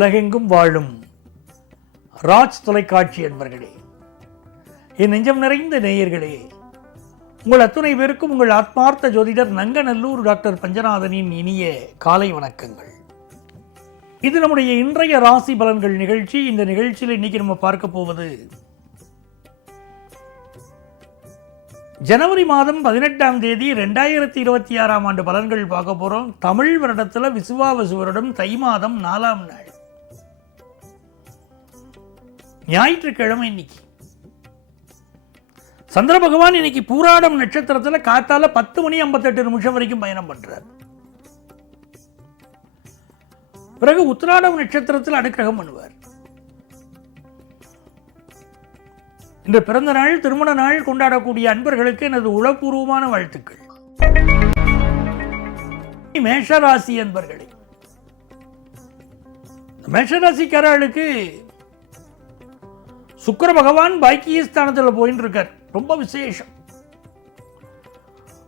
உலகெங்கும் வாழும் ராஜ் தொலைக்காட்சி என்பர்களே என் நெஞ்சம் நிறைந்த நேயர்களே உங்கள் அத்துணை பேருக்கும் உங்கள் ஆத்மார்த்த ஜோதிடர் நங்கநல்லூர் டாக்டர் பஞ்சநாதனின் இனிய காலை வணக்கங்கள். இது நம்முடைய இன்றைய ராசி பலன்கள் நிகழ்ச்சி. இந்த நிகழ்ச்சியில் இன்னைக்கு நம்ம பார்க்க போவது ஜனவரி மாதம் பதினெட்டாம் தேதி ரெண்டாயிரத்தி இருபத்தி ஆறாம் ஆண்டு பலன்கள் பார்க்க போறோம். தமிழ் வருடத்துல விசுவாவசு வருடம் தை மாதம் நாலாம் நாள். ஞாயிற்றுக்கிழமை இன்னைக்கு. சந்திர பகவான் இன்னைக்கு பூராடம் நட்சத்திரத்தில் காத்தால பத்து மணி ஐம்பத்தெட்டு நிமிஷம் வரைக்கும் பயணம் பண்றார். பிறகு உத்திராடம் நட்சத்திரத்தில் அனுக்கிரகம் பண்ணுவார். இந்த பிறந்த நாள் திருமண நாள் கொண்டாடக்கூடிய அன்பர்களுக்கு எனது உளப்பூர்வமான வாழ்த்துக்கள். மேஷராசி அன்பர்களே மேஷராசிக்காரர்களுக்கு சுக்கிர பகவான் பாக்கியஸ்தானத்தில் போயின்னு இருக்கார் ரொம்ப விசேஷம்.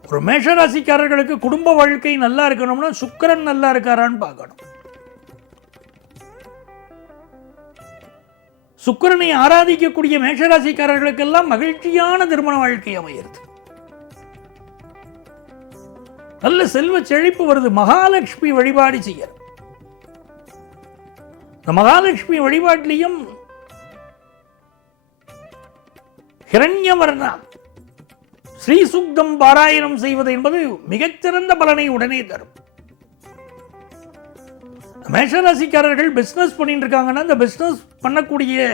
ஒரு மேஷராசிக்காரர்களுக்கு குடும்ப வாழ்க்கை நல்லா இருக்கணும்னா சுக்கிரன் நல்லா இருக்காரான்னு பார்க்கணும். சுக்கிரனை ஆராதிக்கக்கூடிய மேஷராசிக்காரர்களுக்கெல்லாம் மகிழ்ச்சியான திருமண வாழ்க்கை அமையிறது. நல்ல செல்வ செழிப்பு வருது. மகாலட்சுமி வழிபாடு செய்ய இந்த மகாலட்சுமி வழிபாட்டிலையும் ஹிரண்யவர்ணா. ஸ்ரீசுக்தம் பாராயணம் செய்வது என்பது மிகச்சிறந்த பலனை உடனே தரும். மேஷராசிக்காரர்கள் பிஸ்னஸ் பண்ணிட்டு இருக்காங்கன்னா அந்த பிஸ்னஸ் பண்ணக்கூடிய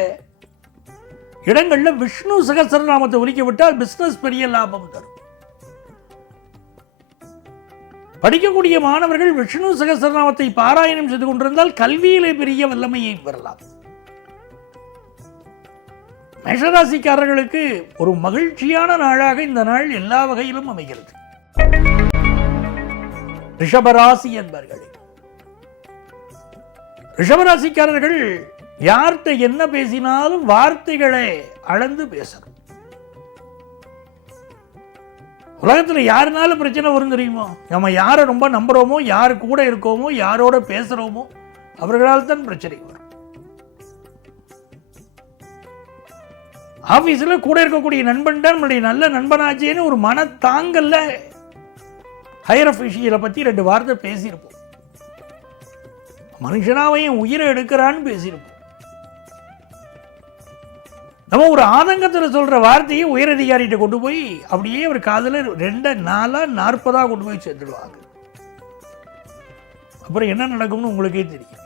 இடங்கள்ல விஷ்ணு சகசரநாமத்தை ஒலிக்க விட்டால் பிஸ்னஸ் பெரிய லாபம் தரும். படிக்கக்கூடிய மாணவர்கள் விஷ்ணு சகசரநாமத்தை பாராயணம் செய்து கொண்டிருந்தால் கல்வியிலே பெரிய வல்லமையை பெறலாம். மேஷராசிக்காரர்களுக்கு ஒரு மகிழ்ச்சியான நாளாக இந்த நாள் எல்லா வகையிலும் அமைகிறது. ரிஷபராசி என்பர்களே ரிஷபராசிக்காரர்கள் யார்கிட்ட என்ன பேசினாலும் வார்த்தைகளை அளந்து பேசணும். உலகத்துல யாருனாலும் பிரச்சனை வரும் தெரியுமோ? நம்ம யாரை ரொம்ப நம்புறோமோ யாரு கூட இருக்கோமோ யாரோட பேசுறோமோ அவர்களால் தான் பிரச்சனை வரும். ஆபீஸ்ல கூட இருக்கக்கூடிய நண்பன் தான் நம்மளுடைய நல்ல நண்பனாச்சேன்னு ஒரு மனத்தாங்கல்ல ஹையர் அஃபிஷியலை பத்தி ரெண்டு வார்த்தை பேசியிருப்போம். மனுஷனாவையும் உயிரை எடுக்கிறான்னு பேசியிருப்போம். நம்ம ஒரு ஆதங்கத்தில் சொல்ற வார்த்தையை உயரதிகாரிகிட்ட கொண்டு போய் அப்படியே ஒரு காதில் ரெண்டு நாலாக நாற்பதா கொண்டு போய் சேர்த்துடுவாங்க. அப்புறம் என்ன நடக்கும்னு உங்களுக்கே தெரியும்.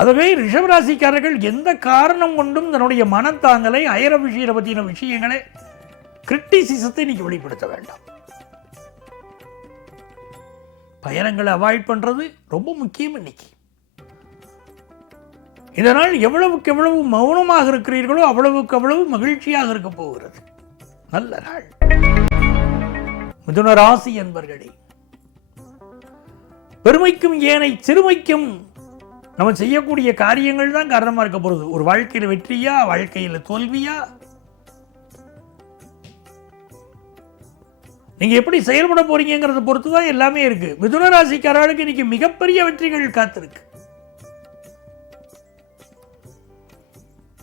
அதுவே ரிஷபராசிக்காரர்கள் எந்த காரணம் கொண்டும் தன்னுடைய மனத்தாங்கலை அயர விஷயத்தை பற்றின விஷயங்களை கிரிட்டிசிசத்தை இன்னைக்கு வெளிப்படுத்த வேண்டாம். பயணங்களை அவாய்ட் பண்றது ரொம்ப முக்கியம் இன்னைக்கு. இதனால் எவ்வளவுக்கு எவ்வளவு மௌனமாக இருக்கிறீர்களோ அவ்வளவுக்கு அவ்வளவு மகிழ்ச்சியாக இருக்க போகிறது. நல்ல நாள். மிதுன ராசி என்பர்களே பெருமைக்கும் ஏனை சிறுமைக்கும் நம்ம செய்யக்கூடிய காரியங்கள் தான் காரணமாக இருக்க போகிறது ஒரு வாழ்க்கையில் வெற்றியா வாழ்க்கையில் தோல்வியா? நீங்கள் எப்படி செயல்பட போறீங்கிறத பொறுத்து தான் எல்லாமே இருக்கு. மிதுன ராசிக்காரர்களுக்கு இன்னைக்கு மிகப்பெரிய வெற்றிகள் காத்திருக்கு.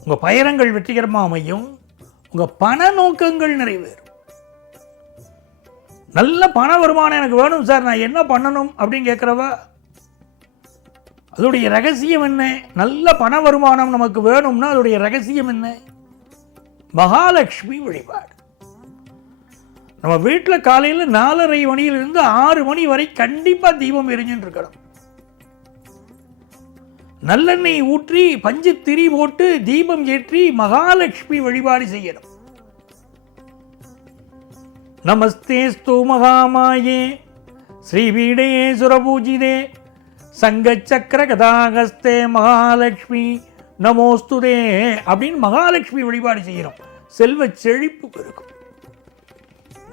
உங்க பயணங்கள் வெற்றிகரமாக அமையும். உங்க பண நோக்கங்கள் நிறைவேறும். நல்ல பண வருமானம் எனக்கு வேணும் சார். நான் என்ன பண்ணணும் அப்படின்னு கேட்குறவா அதோடைய ரகசியம் என்ன? நல்ல பண வருமானம் நமக்கு வேணும்னா அதோடைய ரகசியம் என்ன? மகாலட்சுமி வழிபாடு. நம்ம வீட்டில் காலையில் நாலரை மணியிலிருந்து ஆறு மணி வரை கண்டிப்பாக தீபம் எரிஞ்சுட்டு இருக்கணும். நல்லெண்ணெய் ஊற்றி பஞ்சு திரி போட்டு தீபம் ஏற்றி மகாலட்சுமி வழிபாடு செய்யணும். நமஸ்தேஸ்து மகாமாயே ஸ்ரீபீடே சுரபூஜிதே. சங்கச்சக்கர கதாகஸ்தே மகாலட்சுமி நமோஸ்துதே அப்படின்னு மகாலட்சுமி வழிபாடு செய்கிறோம். செல்வ செழிப்பு பெருக்கும்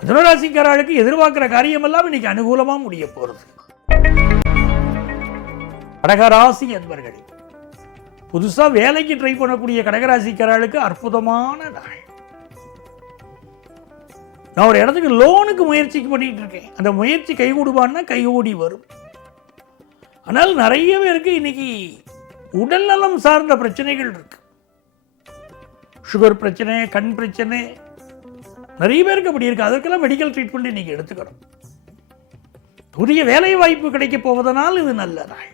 மிதனராசிக்காரர்களுக்கு எதிர்பார்க்கிற காரியமெல்லாம் இன்னைக்கு அனுகூலமா முடிய போகிறது கடகராசி என்பர்கள் புதுசா வேலைக்கு ட்ரை பண்ணக்கூடிய கடகராசிக்காரர்களுக்கு அற்புதமான நாள். நான் ஒரு இடத்துக்கு லோனுக்கு முயற்சிக்கு பண்ணிட்டு இருக்கேன். அந்த முயற்சி கைகூடுவான்னா கைகூடி வரும். ஆனால் நிறைய பேருக்கு இன்னைக்கு உடல்நலம் சார்ந்த பிரச்சனைகள் இருக்கு. சுகர் பிரச்சனை கண் பிரச்சனை நிறைய பேருக்கு அப்படி இருக்கு. அதற்கெல்லாம் மெடிக்கல் ட்ரீட்மெண்ட் இன்னைக்கு எடுத்துக்கணும். புதிய வேலை வாய்ப்பு கிடைக்க போவதனால் இது நல்ல நாள்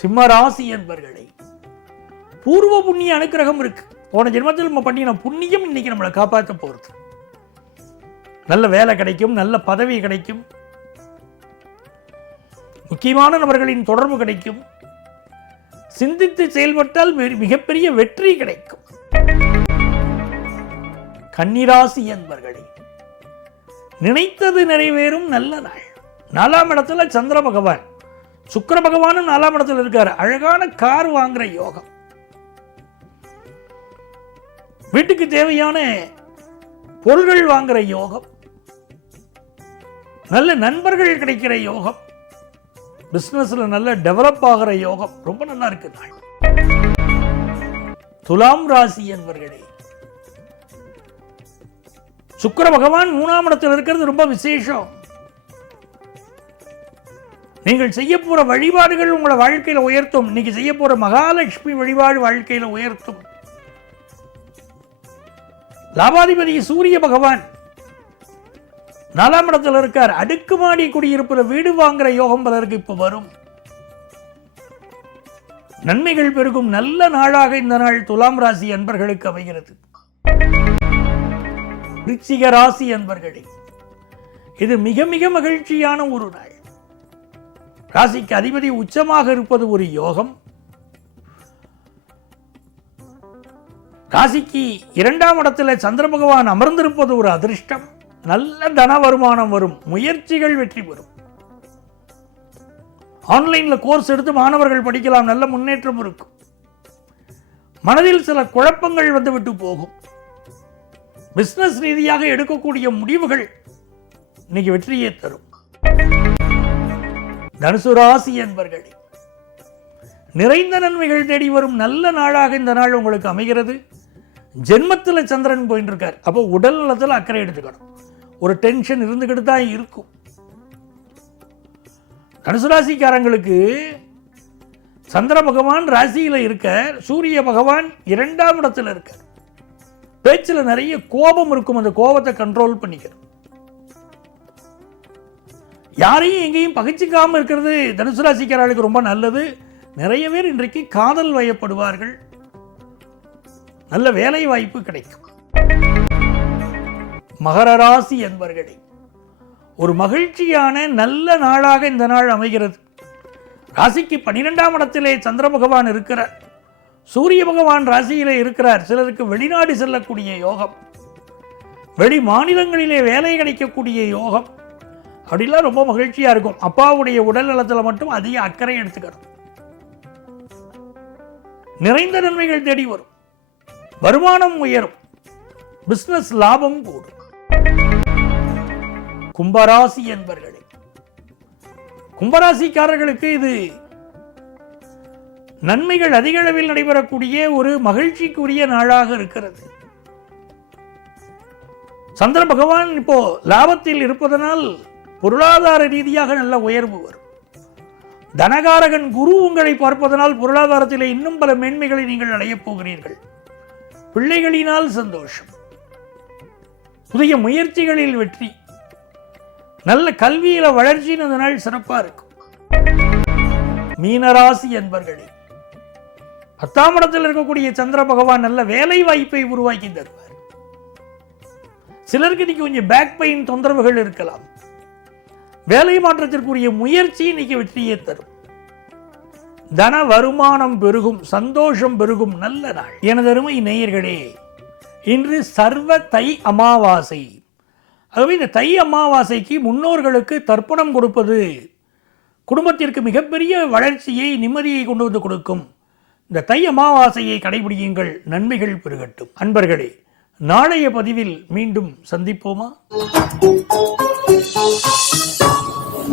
சிம்ம ராசி என்பர்களை பூர்வ புண்ணிய அனுக்கிரகம் இருக்கு. போன ஜென்மத்தில் நம்ம பண்ணின புண்ணியம் இன்னைக்கு நம்மளை காப்பாற்ற போகிறது நல்ல வேலை கிடைக்கும் நல்ல பதவி கிடைக்கும். முக்கியமான நபர்களின் தொடர்பு கிடைக்கும். சிந்தித்து செயல்பட்டால் மிக- மிகப்பெரிய வெற்றி கிடைக்கும். கன்னிராசி என்பர்களே நினைத்தது நிறைவேறும் நல்ல நாள். நாலாம் இடத்துல சந்திர பகவான். சுக்கர பகவானும் நாலாம் இடத்துல இருக்காரு. அழகான கார் வாங்குற யோகம். வீட்டுக்கு தேவையான பொருள்கள் வாங்குற யோகம். நல்ல நண்பர்கள் கிடைக்கிற யோகம். பிசினஸ்ல நல்ல டெவலப் ஆகிற யோகம் ரொம்ப நல்லா இருக்கு நாள் துலாம் ராசி என்பர்களே சுக்கர பகவான் மூணாம் இடத்தில் இருக்கிறது ரொம்ப விசேஷம். நீங்கள் செய்ய போற வழிபாடுகள் உங்களை வாழ்க்கையில உயர்த்தும். இன்னைக்கு செய்ய போற மகாலட்சுமி வழிபாடு வாழ்க்கையில உயர்த்தும். லாபாதிபதி சூரிய பகவான் நாலாம் இடத்துல இருக்கார். அடுக்குமாடி குடியிருப்பில் வீடு வாங்குற யோகம் பலருக்கு இப்போ வரும். நன்மைகள் பெருகும். நல்ல நாளாக இந்த நாள் துலாம் ராசி அன்பர்களுக்கு அமைகிறது. விருச்சிக ராசி அன்பர்களே இது மிக மிக மகிழ்ச்சியான ஒரு நாள். ராசிக்கு அதிபதி உச்சமாக இருப்பது ஒரு யோகம். ராசிக்கு இரண்டாம் இடத்தில் சந்திர பகவான் அமர்ந்திருப்பது ஒரு அதிர்ஷ்டம். நல்ல தன வருமானம் வரும் முயற்சிகள் வெற்றி பெறும். ஆன்லைன்ல கோர்ஸ் எடுத்து மாணவர்கள் படிக்கலாம் நல்ல முன்னேற்றம் இருக்கும். மனதில் சில குழப்பங்கள் வந்துவிட்டு போகும். பிசினஸ் ரீதியாக எடுக்கக்கூடிய முடிவுகள் இன்னைக்கு வெற்றியை தரும். தனுசு ராசி என்பர்களே நிறைந்த நன்மைகள் தேடி வரும் நல்ல நாளாக இந்த நாள் உங்களுக்கு அமைகிறது. ஜென்மத்தில் சந்திரன் போயிட்டு இருக்கார் அப்போ உடல் நலத்தில் அக்கறை எடுத்துக்கணும். ஒரு டென்ஷன் இருந்துக்கிட்டு தான் இருக்கும். தனுசு ராசிக்காரங்களுக்கு சந்திர பகவான் ராசியில இருக்க சூரிய பகவான் இரண்டாம் இடத்துல இருக்க. பேச்சில் நிறைய கோபம் இருக்கும் அந்த கோபத்தை கண்ட்ரோல் பண்ணிக்கிற. யாரையும் எங்கேயும் பகிச்சிக்காமல் இருக்கிறது தனுசு ராசிக்காரர்களுக்கு ரொம்ப நல்லது. நிறைய பேர் இன்றைக்கு காதல் வயப்படுவார்கள். நல்ல வேலை வாய்ப்பு கிடைக்கும். மகர ராசி என்பர்களே ஒரு மகிழ்ச்சியான நல்ல நாளாக இந்த நாள் அமைகிறது. ராசிக்கு பன்னிரெண்டாம் இடத்திலே சந்திர பகவான் இருக்கிறார். சூரிய பகவான் ராசியிலே இருக்கிறார். சிலருக்கு வெளிநாடு செல்லக்கூடிய யோகம். வெளி மாநிலங்களிலே வேலை கிடைக்கக்கூடிய யோகம். அப்படிலாம் ரொம்ப மகிழ்ச்சியாக இருக்கும். அப்பாவுடைய உடல் நலத்தில் மட்டும் அதிக அக்கறை எடுத்துக்கணும். நிறைந்த நன்மைகள் தேடி வரும். வருமானம் உயரும். பிஸ்னஸ் லாபம் கூடும். கும்பராசி என்பர்களே கும்பராசிக்காரர்களுக்கு இது நன்மைகள் அதிக அளவில் நடைபெறக்கூடிய ஒரு மகிழ்ச்சிக்குரிய நாளாக இருக்கிறது. சந்திர பகவான் இப்போ லாபத்தில் இருப்பதனால் பொருளாதார ரீதியாக நல்ல உயர்வு வரும். தனகாரகன் குரு உங்களை பார்ப்பதனால் பொருளாதாரத்தில் இன்னும் பல மேன்மைகளை நீங்கள் அடையப் போகிறீர்கள். பிள்ளைகளினால் சந்தோஷம். புதிய முயற்சிகளில் வெற்றி. நல்ல கல்வியில வளர்ச்சின்னு இந்த நாள் சிறப்பாக இருக்கும். மீனராசி என்பர்களே பத்தாம் இடத்தில் இருக்கக்கூடிய சந்திர பகவான் நல்ல வேலை வாய்ப்பை உருவாக்கி தருவார். சிலருக்கு இன்னைக்கு கொஞ்சம் பேக் பெயின் தொந்தரவுகள் இருக்கலாம். வேலை மாற்றத்திற்குரிய முயற்சி இன்னைக்கு வெற்றியை தரும். தன வருமானம் பெருகும் சந்தோஷம் பெருகும் நல்ல நாள். எனதருமை நேயர்களே இன்று சர்வ தை அமாவாசை. ஆகவே இந்த தை அமாவாசைக்கு முன்னோர்களுக்கு தர்ப்பணம் கொடுப்பது குடும்பத்திற்கு மிகப்பெரிய வளர்ச்சியை நிம்மதியை கொண்டு வந்து கொடுக்கும். இந்த தை அமாவாசையை கடைபிடியுங்கள் நன்மைகள் பெருகட்டும். அன்பர்களே நாளைய பதிவில் மீண்டும் சந்திப்போமா?